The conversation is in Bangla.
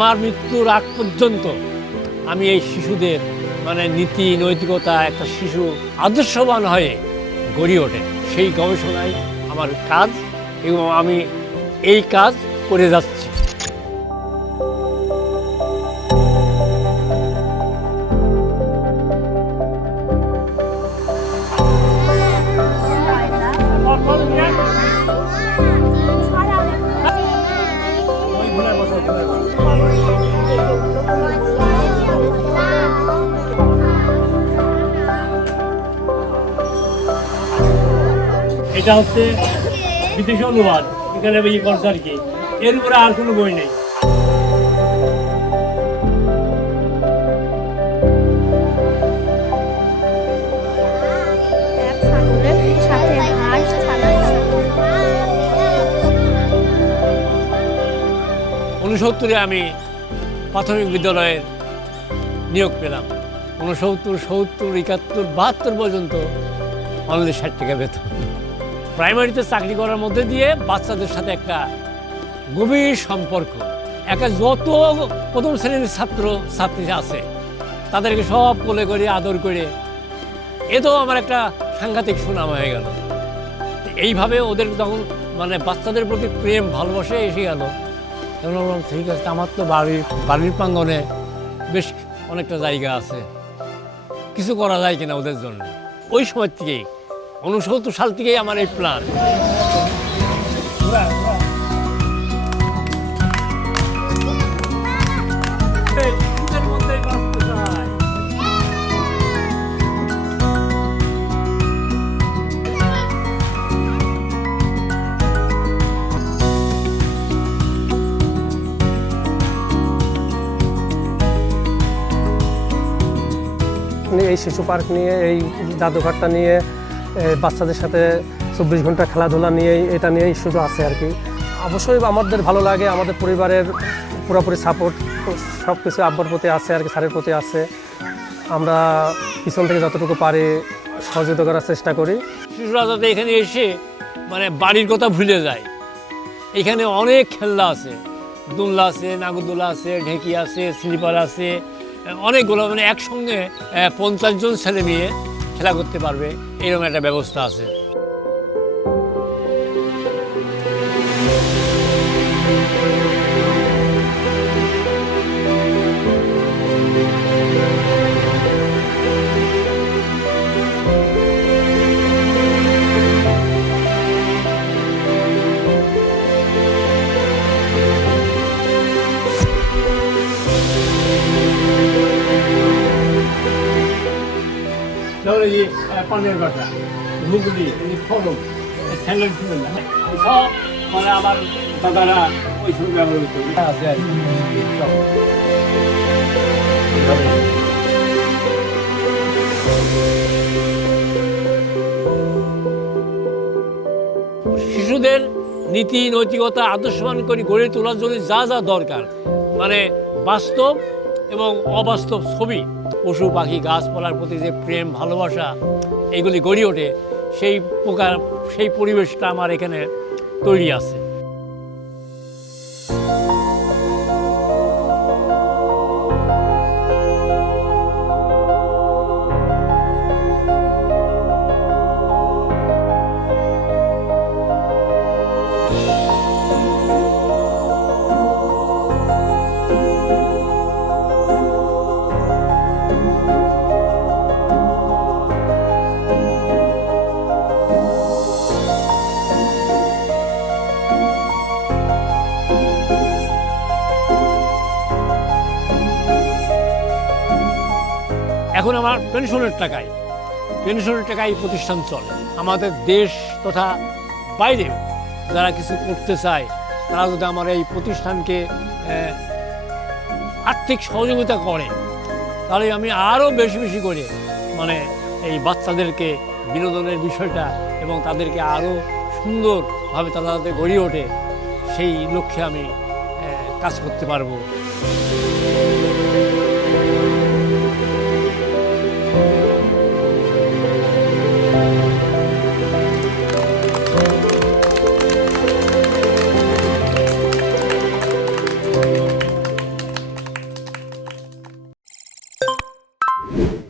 আমার মৃত্যুর আগ পর্যন্ত আমি এই শিশুদের মানে নীতি নৈতিকতা একটা শিশু আদর্শবান হয়ে গড়ে ওঠে সেই গবেষণায় আমার কাজ এবং আমি এই কাজ করে যাচ্ছি। এটা হচ্ছে বিদেশি অনুবাদ, এখানে ইয়ে করছে আর কি, এর উপরে আর কোনো বই নেই। ঊনসত্তরে আমি প্রাথমিক বিদ্যালয়ের নিয়োগ পেলাম। 69, 70, 71, 72 পর্যন্ত অনলি 60 টাকা বেতন। প্রাইমারিতে চাকরি করার মধ্যে দিয়ে বাচ্চাদের সাথে একটা গভীর সম্পর্ক, একটা যত প্রথম শ্রেণীর ছাত্র ছাত্রী আছে তাদেরকে সব কোলে করে আদর করে এতেও আমার একটা সাংঘাতিক সুনাম হয়ে গেল। এইভাবে ওদের যখন মানে বাচ্চাদের প্রতি প্রেম ভালোবাসা এসে গেল, তখন বললাম ঠিক আছে, আমার তো বাড়ির প্রাঙ্গণে বেশ অনেকটা জায়গা আছে, কিছু করা যায় কিনা ওদের জন্য। ওই সময় থেকেই 69 সাল থেকেই আমার এই প্ল্যান। এই শিশু পার্ক নিয়ে, এই জাদুঘরটা নিয়ে, বাচ্চাদের সাথে 24 ঘন্টা খেলাধুলা নিয়ে, এটা নিয়েই শুধু আছে আর কি। অবশ্যই আমাদের ভালো লাগে, আমাদের পরিবারের পুরোপুরি সাপোর্ট সব কিছু আব্বার প্রতি আছে আর কি, স্যারের প্রতি আছে। আমরা পিছন থেকে যতটুকু পারি সহযোগিতা করার চেষ্টা করি। শিশুরা যাতে এখানে এসে মানে বাড়ির কথা ভুলে যায়। এখানে অনেক খেলনা আছে, দোলনা আছে, নাগরদোলা আছে, ঢেঁকি আছে, স্লিপার আছে, অনেকগুলো, মানে একসঙ্গে 50 জন ছেলে মেয়ে খেলা করতে পারবে এরকম একটা ব্যবস্থা আছে। পানের বাটা, ঘুগলি, ফলক, স্যান্ডেল ছিল না, সব মানে আমার দাদারা ওই সব ব্যবহার করতো আছে আর শিশুদের নীতি নৈতিকতা আদর্শবান করে গড়ে তোলার জন্য যা যা দরকার, মানে বাস্তব এবং অবাস্তব ছবি, পশু পাখি গাছপালার প্রতি যে প্রেম ভালোবাসা এগুলি গড়ে ওঠে, সেই পরিবেশটা আমার এখানে তৈরি আছে। এখন আমার পেনশনের টাকায় প্রতিষ্ঠান চলে। আমাদের দেশ তথা বাইরে যারা কিছু করতে চায় তারা যদি আমার এই প্রতিষ্ঠানকে আর্থিক সহযোগিতা করে, তাহলে আমি আরও বেশি বেশি করে মানে এই বাচ্চাদেরকে বিনোদনের বিষয়টা এবং তাদেরকে আরও সুন্দরভাবে তারা যাতে গড়ে ওঠে সেই লক্ষ্যে আমি কাজ করতে পারবো। ধন্যবাদ।